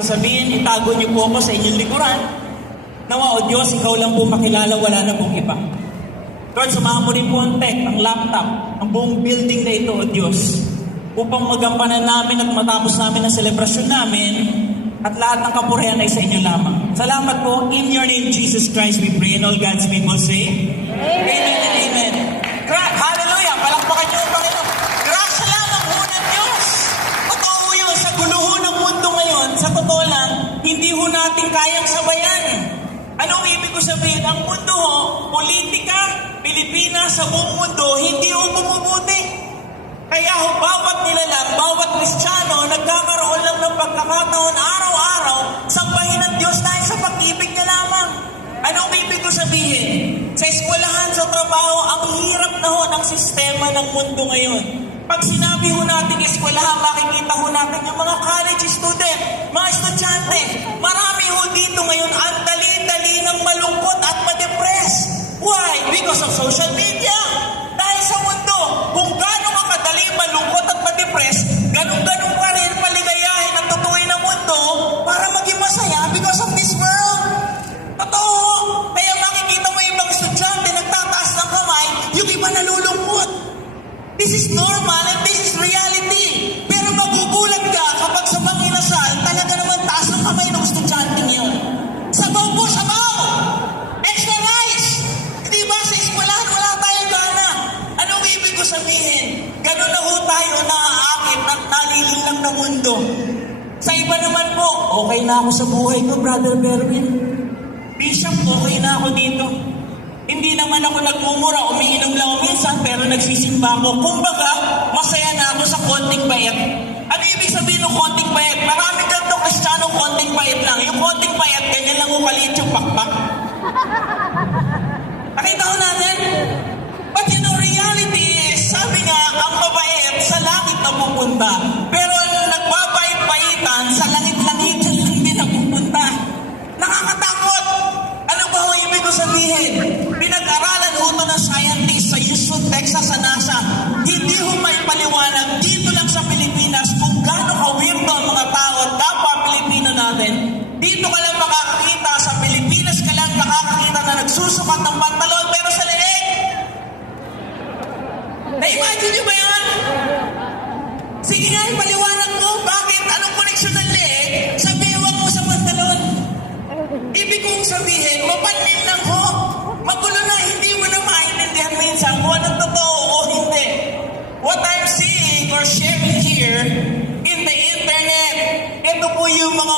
Sabihin, itago niyo po ako sa inyong likuran. Nawa, O Diyos, ikaw lang po makilala, wala na pong iba. Lord, samahan mo rin po ang tech, ang laptop, ang buong building na ito, O Diyos, upang magampanan namin at matapos namin ang selebrasyon namin at lahat ng kapurihan ay sa inyo lamang. Salamat po. In your name, Jesus Christ, we pray, and all God's people say, Amen and Amen. Hallelujah! Palakpakan niyo ang Panginoon. Grasya lamang ho ng Diyos. Totoo yun, sa guluho ng mundo ngayon, sa totoo lang, hindi ho natin kayang sabayan. Anong ibig ko sabihin? Ang mundo ho, politika, Pilipinas, sa buong mundo, hindi ho bumubuti. Kaya ho, bawat nilalang, bawat Kristiyano, nagkakaroon lang ng pagkakataon araw-araw, sambahin ng Diyos dahil sa pag-ibig niya lamang. Anong ibig ko sabihin? Sa eskwelahan, sa trabaho, ang hirap na ho ng sistema ng mundo ngayon. Pag sinabi ho natin eskwelahan, makikita ho natin yung mga college student, mga estudyante. Marami ho dito ngayon, ang dali-dali ng malungkot at ma-depress. Why? Because of social media. Dahil sa mundo, kung gano'n ka kadali malungkot at ma-depress, ganun-ganun pa rin paligayahin at tutuin ng mundo para maging masaya because of this world. Totoo. Kaya makikita mo ibang estudyante nagtataas ng kamay, yung iba nalulungkot. This is normal and this is reality. Pero magugulat ka kapag sa panginasal, talaga naman taas ng kamay ng estudyante yun. Sabaw po, sabaw! Extra rice! Di ba sa eskwelahan wala tayong gana? Anong ibig ko sabihin? Ganun na ho tayo naaakit at nalilin lang ng mundo. Sa iba naman po, okay na ako sa buhay ko, Brother Berwin. Bishop, okay na ako dito. Hindi naman ako nagmumura, umiinom lang minsan, pero nagsisimba ako. Kumbaga, masaya na ako sa konting bayat. Ano ibig sabihin ng konting bayat? Marami ganito Kristiyano konting bayat lang. Yung konting bayat, ganyan lang ukaliit yung pakpak. Nakita ko natin? But you know, reality is, sabi nga, ang mabait sa langit na pupunta. Pero nagbabait-baitan, sa langit-langitan lang din na pupunta. Nakakatakot! Ano ba ang ibig ko sabihin? Pinag-aralan ho ng scientist sa Houston, Texas, sa NASA. Hindi ho may paliwanag dito lang sa Pilipinas kung gaano ka-weirdo ang mga tao at kapwa Pilipino natin. Dito ka lang makakakita, sa Pilipinas ka lang nakakakita na nagsusukat ng pantalon pero sa leeg. Na-imagine nyo ba yan? Sige nga, ipaliwanag mo. Bakit? Anong koneksyon ng leeg sa bewang mo sa pantalon? Ibig kong sabihin, mapanmin lang ho. Magulo na, hindi mo na maintindihan minsan kung anong totoo o hindi. What I'm seeing or sharing here in the internet, ito po yung mga